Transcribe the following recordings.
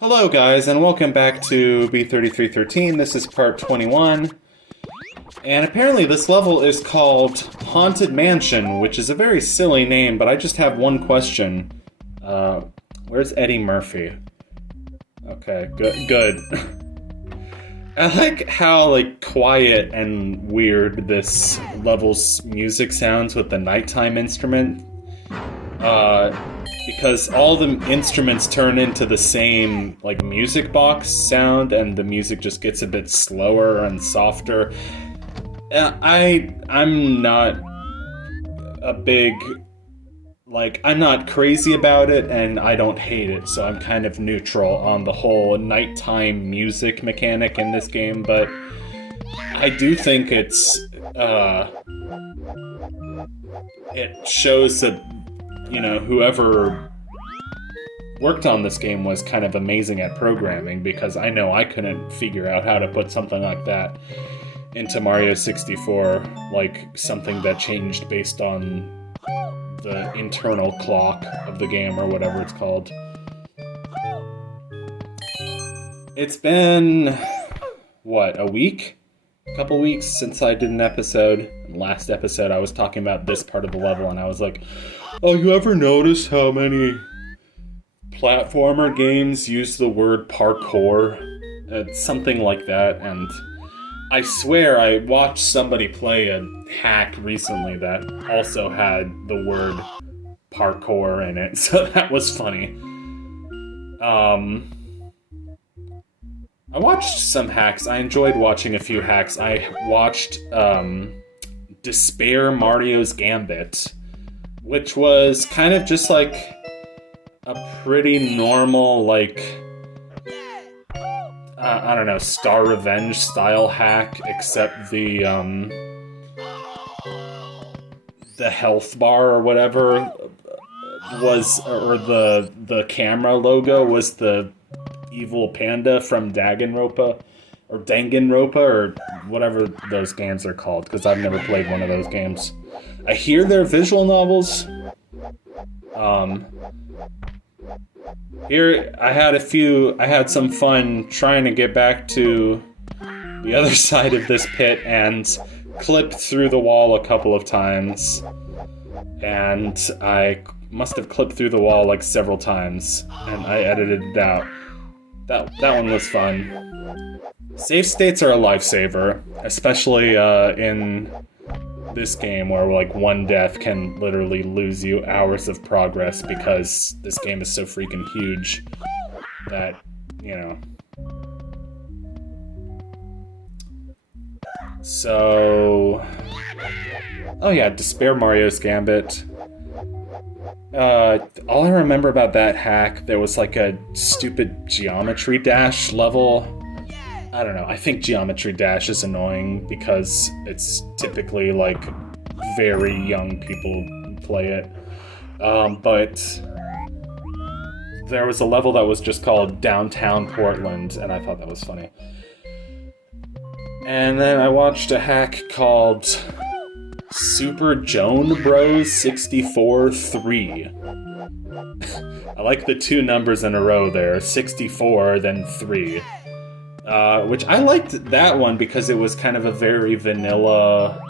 Hello guys, and welcome back to B3313. This is part 21. And apparently this level is called Haunted Mansion, which is a very silly name, but I just have one question. Where's Eddie Murphy? Okay, good. I like how, quiet and weird this level's music sounds with the nighttime instrument. Because all the instruments turn into the same, music box sound, and the music just gets a bit slower and softer. I'm not a big... I'm not crazy about it, and I don't hate it, so I'm kind of neutral on the whole nighttime music mechanic in this game, but I do think it's, it shows that, whoever worked on this game was kind of amazing at programming, because I know I couldn't figure out how to put something like that into Mario 64, something that changed based on the internal clock of the game, or whatever it's called. It's been, a week? A couple weeks since I did an episode. Last episode I was talking about this part of the level, and I was like, oh, you ever notice how many platformer games use the word parkour? It's something like that, and I swear I watched somebody play a hack recently that also had the word parkour in it, so that was funny. I watched some hacks. I enjoyed watching a few hacks. I watched Despair Mario's Gambit, which was kind of just a pretty normal, I don't know, Star Revenge style hack, except the health bar or whatever was, or the camera logo was the evil panda from Danganronpa, or whatever those games are called, because I've never played one of those games. I hear they're visual novels. Here, I had some fun trying to get back to the other side of this pit and clipped through the wall a couple of times. And I must have clipped through the wall several times, and I edited it out. That one was fun. Save states are a lifesaver, especially in this game where one death can literally lose you hours of progress, because this game is so freaking huge that, So... oh yeah, Despair Mario's Gambit. All I remember about that hack, there was a stupid Geometry Dash level. I don't know, I think Geometry Dash is annoying because it's typically, very young people play it. But there was a level that was just called Downtown Portland, and I thought that was funny. And then I watched a hack called Super Joan Bros 64-3. I like the two numbers in a row there, 64, then 3. Which I liked that one because it was kind of a very vanilla,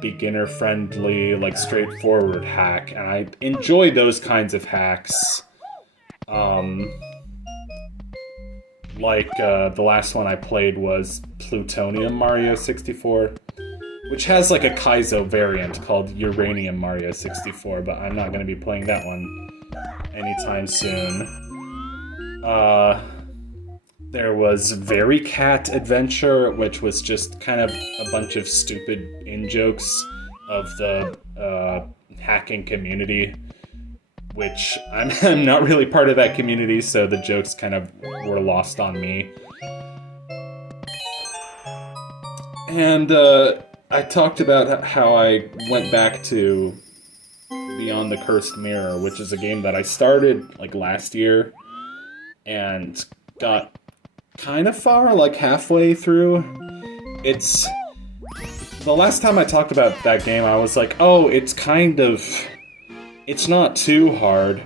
beginner-friendly, straightforward hack, and I enjoy those kinds of hacks. The last one I played was Plutonium Mario 64, which has a Kaizo variant called Uranium Mario 64, but I'm not going to be playing that one anytime soon. There was Very Cat Adventure, which was just kind of a bunch of stupid in-jokes of the hacking community, which I'm not really part of that community, so the jokes kind of were lost on me. And I talked about how I went back to Beyond the Cursed Mirror, which is a game that I started last year and got kind of far, halfway through. It's... the last time I talked about that game, I was like, oh, it's not too hard.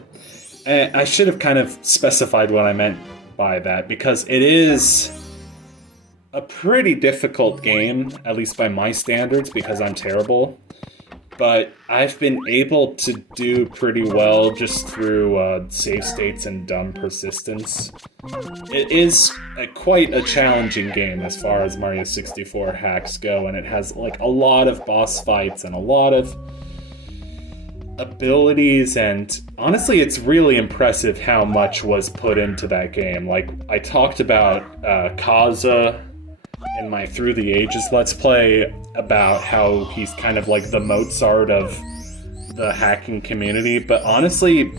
I should have kind of specified what I meant by that, because it is a pretty difficult game, at least by my standards, because I'm terrible. But I've been able to do pretty well just through save states and dumb persistence. It is quite a challenging game as far as Mario 64 hacks go, and it has like a lot of boss fights and a lot of abilities, and honestly it's really impressive how much was put into that game. Like, I talked about Kaza in my Through the Ages Let's Play about how he's kind of like the Mozart of the hacking community, but honestly,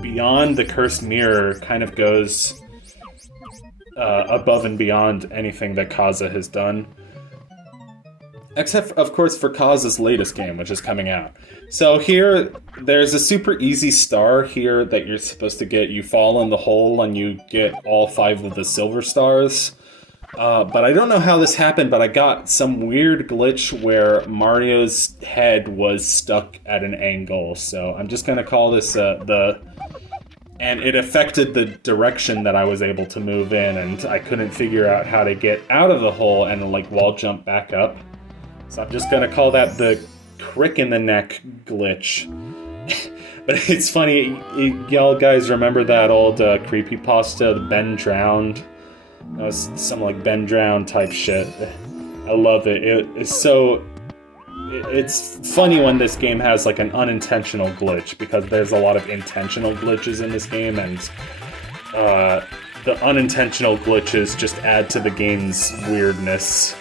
Beyond the Cursed Mirror kind of goes above and beyond anything that Kaza has done. Except, of course, for Kaza's latest game, which is coming out. So here, there's a super easy star here that you're supposed to get. You fall in the hole and you get all 5 of the silver stars. But I don't know how this happened, but I got some weird glitch where Mario's head was stuck at an angle. So I'm just gonna call this and it affected the direction that I was able to move in, and I couldn't figure out how to get out of the hole and like wall jump back up. So I'm just gonna call that the crick in the neck glitch. But it's funny, y'all guys remember that old creepypasta, the Ben Drowned? That was some like Ben Drowned type shit. I love it. It's funny when this game has like an unintentional glitch, because there's a lot of intentional glitches in this game, and the unintentional glitches just add to the game's weirdness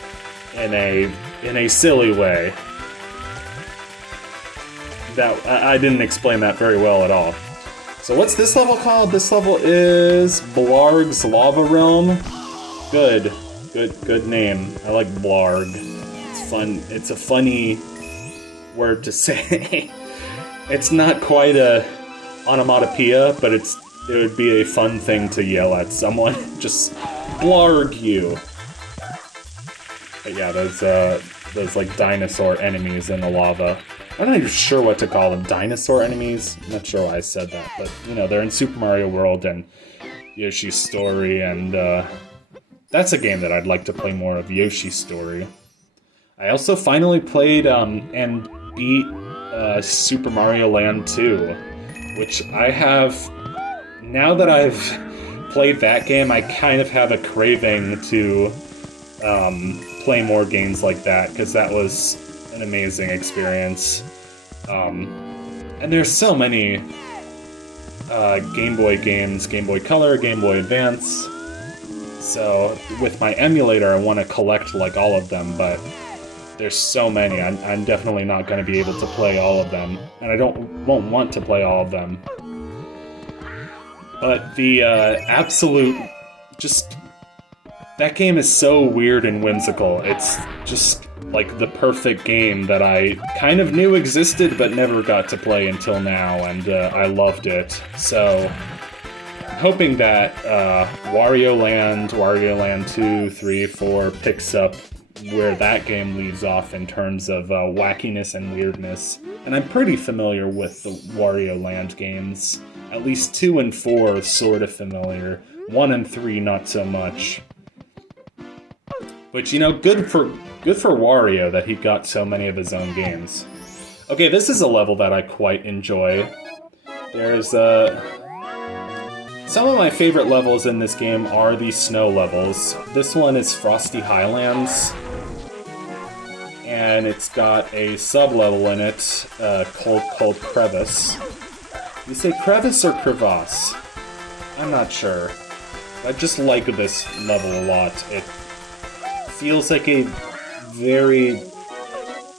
in a silly way. That I didn't explain that very well at all. So what's this level called? This level is Blarg's Lava Realm. Good name. I like Blarg. It's fun. It's a funny word to say. It's not quite a onomatopoeia, but it would be a fun thing to yell at someone. Just Blarg you. But yeah, those like dinosaur enemies in the lava. I'm not even sure what to call them. Dinosaur enemies? I'm not sure why I said that, but you know, they're in Super Mario World and Yoshi's Story, and that's a game that I'd like to play more of, Yoshi's Story. I also finally played and beat Super Mario Land 2, which I have... Now that I've played that game, I kind of have a craving to play more games like that, because that was an amazing experience. And there's so many Game Boy games, Game Boy Color, Game Boy Advance. So with my emulator, I want to collect like all of them, but there's so many. I'm definitely not going to be able to play all of them, and I won't want to play all of them. But the absolute, just, that game is so weird and whimsical. It's just like the perfect game that I kind of knew existed but never got to play until now, and I loved it. So I'm hoping that Wario Land 2, 3, 4 picks up where that game leaves off in terms of wackiness and weirdness. And I'm pretty familiar with the Wario Land games. At least 2 and 4 sort of familiar. 1 and 3 not so much. But you know, good for Wario that he got so many of his own games. Okay, this is a level that I quite enjoy. There's some of my favorite levels in this game are the snow levels. This one is Frosty Highlands, and it's got a sub-level in it called Crevice. You say Crevice or Crevasse? I'm not sure. I just like this level a lot. It feels like a very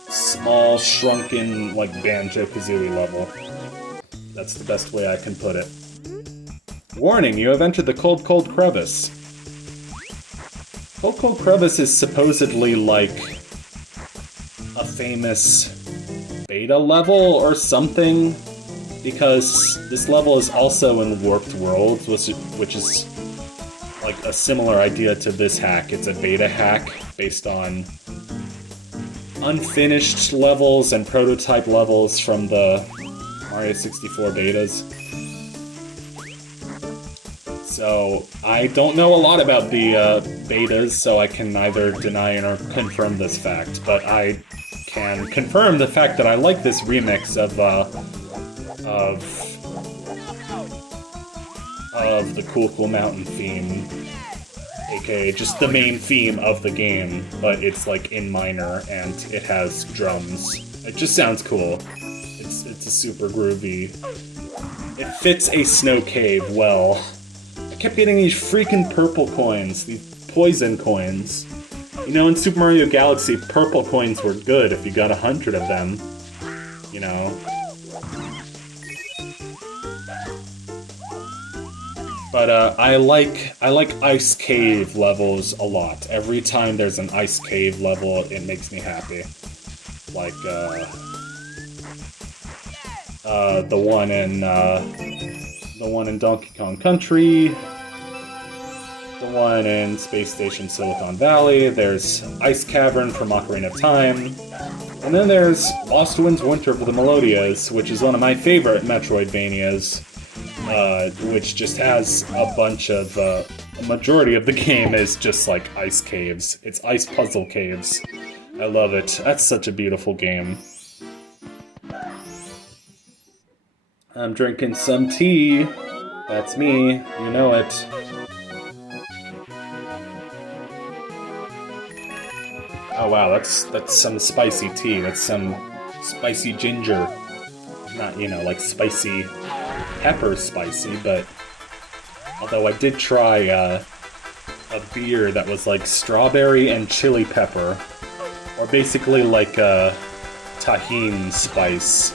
small, shrunken, like Banjo-Kazooie level. That's the best way I can put it. Warning, you have entered the Cold Crevice. Cold Crevice is supposedly like a famous beta level or something, because this level is also in Warped Worlds, which is like a similar idea to this hack. It's a beta hack based on unfinished levels and prototype levels from the Mario 64 betas. So I don't know a lot about the betas, so I can neither deny or confirm this fact, but I can confirm the fact that I like this remix of the Cool Mountain theme, aka just the main theme of the game, but it's like in minor and it has drums. It just sounds cool. It's a super groovy. It fits a snow cave well. I kept getting these freaking purple coins, these poison coins. You know, in Super Mario Galaxy, purple coins were good if you got 100 of them. You know. But I like ice cave levels a lot. Every time there's an ice cave level, it makes me happy. Like the one in Donkey Kong Country, the one in Space Station Silicon Valley. There's Ice Cavern from Ocarina of Time, and then there's Lost Winds Winter of the Melodias, which is one of my favorite Metroidvanias. Which just has a bunch of, a majority of the game is just like ice caves. It's ice puzzle caves. I love it. That's such a beautiful game. I'm drinking some tea. That's me. You know it. Oh wow, that's some spicy tea. That's some spicy ginger. Not, you know, like spicy pepper spicy, but although I did try a beer that was like strawberry and chili pepper, or basically like a tahine spice,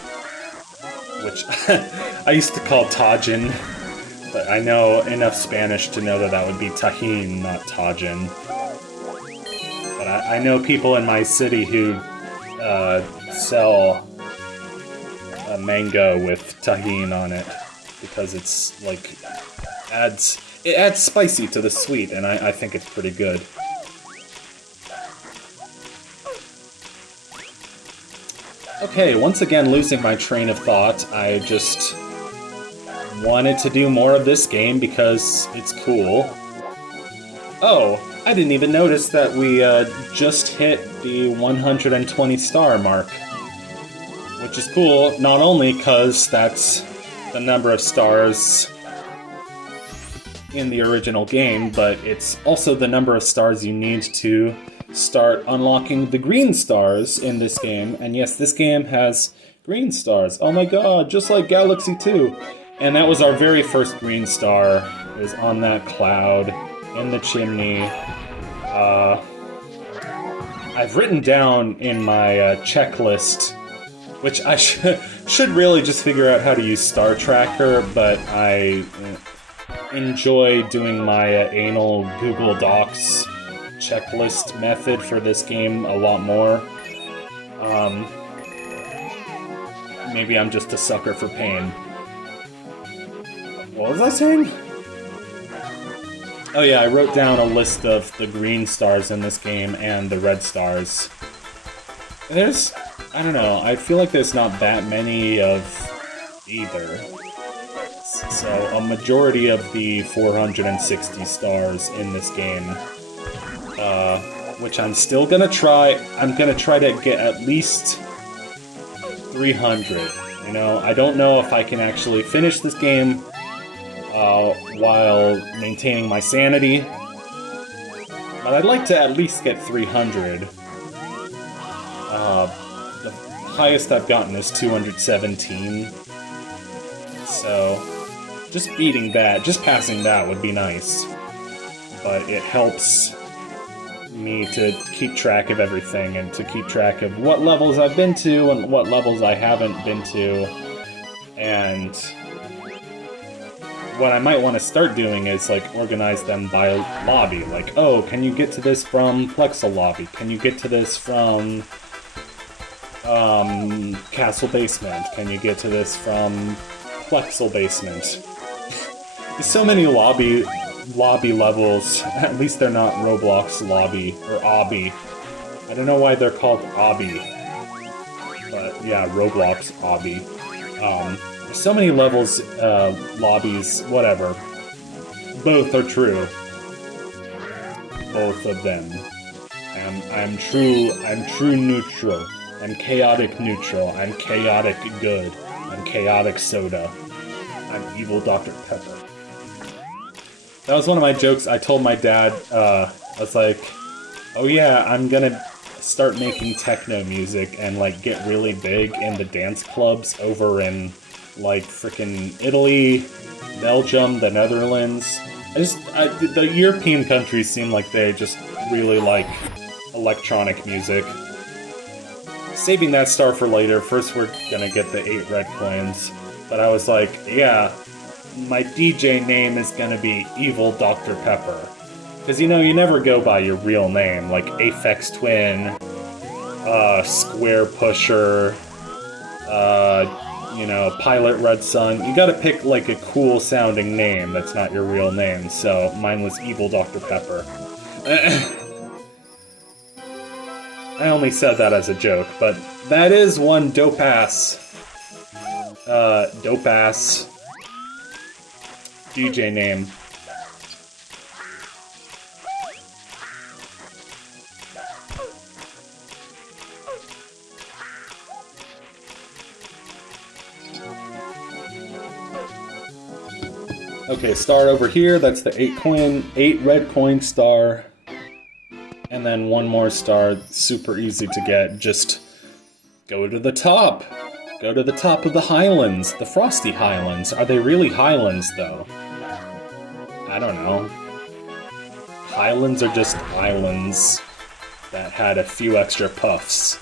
which I used to call tajin, but I know enough Spanish to know that that would be tahine, not tajin. But I know people in my city who sell a mango with tahine on it, because it's like it adds spicy to the sweet, and I think it's pretty good. Okay, once again losing my train of thought. I just wanted to do more of this game because it's cool. Oh, I didn't even notice that we just hit the 120 star mark. Which is cool, not only because that's the number of stars in the original game, but it's also the number of stars you need to start unlocking the green stars in this game. And yes, this game has green stars. Oh my god, just like Galaxy 2. And that was our very first green star. It was on that cloud, in the chimney. I've written down in my checklist, which I should really just figure out how to use Star Tracker, but I enjoy doing my anal Google Docs checklist method for this game a lot more. Maybe I'm just a sucker for pain. What was I saying? Oh yeah, I wrote down a list of the green stars in this game and the red stars. There's... I don't know, I feel like there's not that many of either. So, a majority of the 460 stars in this game, which I'm still gonna try. I'm gonna try to get at least 300. You know, I don't know if I can actually finish this game while maintaining my sanity, but I'd like to at least get 300. The highest I've gotten is 217. So, just beating that, just passing that would be nice. But it helps me to keep track of everything and to keep track of what levels I've been to and what levels I haven't been to. And what I might want to start doing is, like, organize them by lobby. Like, oh, can you get to this from Plexel Lobby? Can you get to this from Castle Basement? Can you get to this from Plexel Basement? There's so many lobby levels. At least they're not Roblox lobby or obby. I don't know why they're called obby, but yeah, Roblox obby. There's so many levels, lobbies, whatever. Both are true. Both of them. I'm true neutral. I'm chaotic neutral. I'm chaotic good. I'm chaotic soda. I'm evil Dr. Pepper. That was one of my jokes I told my dad. I was like, oh yeah, I'm gonna start making techno music and like get really big in the dance clubs over in like frickin' Italy, Belgium, the Netherlands. The European countries seem like they just really like electronic music. Saving that star for later, first we're gonna get the 8 red coins. But I was like, yeah, my DJ name is gonna be Evil Dr. Pepper. Because, you know, you never go by your real name, like Aphex Twin, Square Pusher, you know, Pilot Red Sun. You gotta pick, like, a cool sounding name that's not your real name, so mine was Evil Dr. Pepper. I only said that as a joke, but that is one dope-ass DJ name. Okay, star over here, that's the 8 red coin star. And then one more star, super easy to get, just go to the top. Go to the top of the Highlands, the Frosty Highlands. Are they really Highlands, though? I don't know. Highlands are just islands that had a few extra puffs.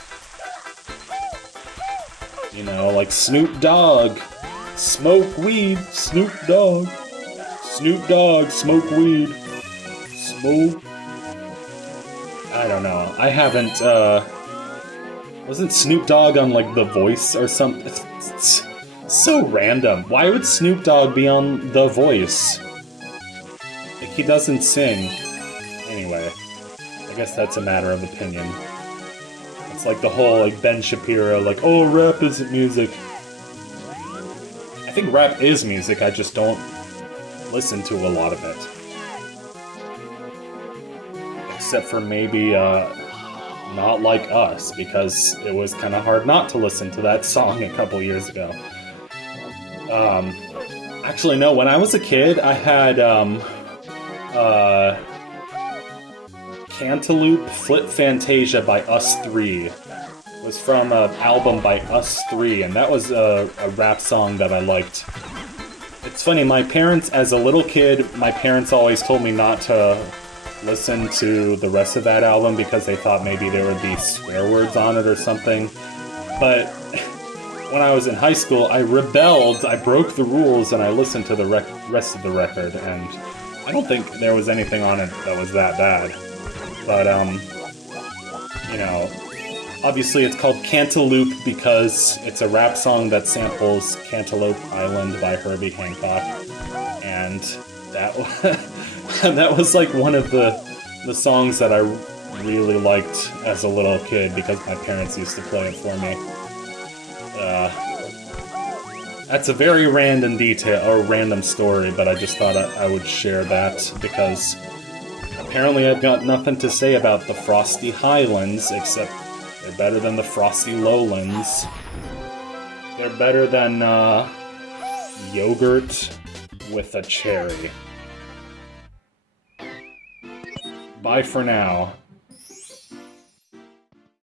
You know, like Snoop Dogg. Smoke weed, Snoop Dogg. Snoop Dogg, smoke weed. Smoke. I don't know. I haven't, wasn't Snoop Dogg on, like, The Voice or something? It's so random. Why would Snoop Dogg be on The Voice? Like, he doesn't sing. Anyway, I guess that's a matter of opinion. It's like the whole, like, Ben Shapiro, like, oh, rap isn't music. I think rap is music, I just don't listen to a lot of it. Except for maybe, Not Like Us, because it was kind of hard not to listen to that song a couple years ago. Actually, no, when I was a kid, I had, Cantaloupe Flip Fantasia by Us 3. It was from an album by Us 3, and that was a rap song that I liked. It's funny, my parents, as a little kid, my parents always told me not to listen to the rest of that album because they thought maybe there would be swear words on it or something. But when I was in high school, I rebelled, I broke the rules, and I listened to the rest of the record, and I don't think there was anything on it that was that bad. But, you know, obviously it's called Cantaloupe because it's a rap song that samples Cantaloupe Island by Herbie Hancock, and that was like one of the songs that I really liked as a little kid because my parents used to play it for me. That's a very random detail, or random story, but I just thought I would share that because apparently I've got nothing to say about the Frosty Highlands, except they're better than the Frosty Lowlands. They're better than, yogurt with a cherry. Bye for now.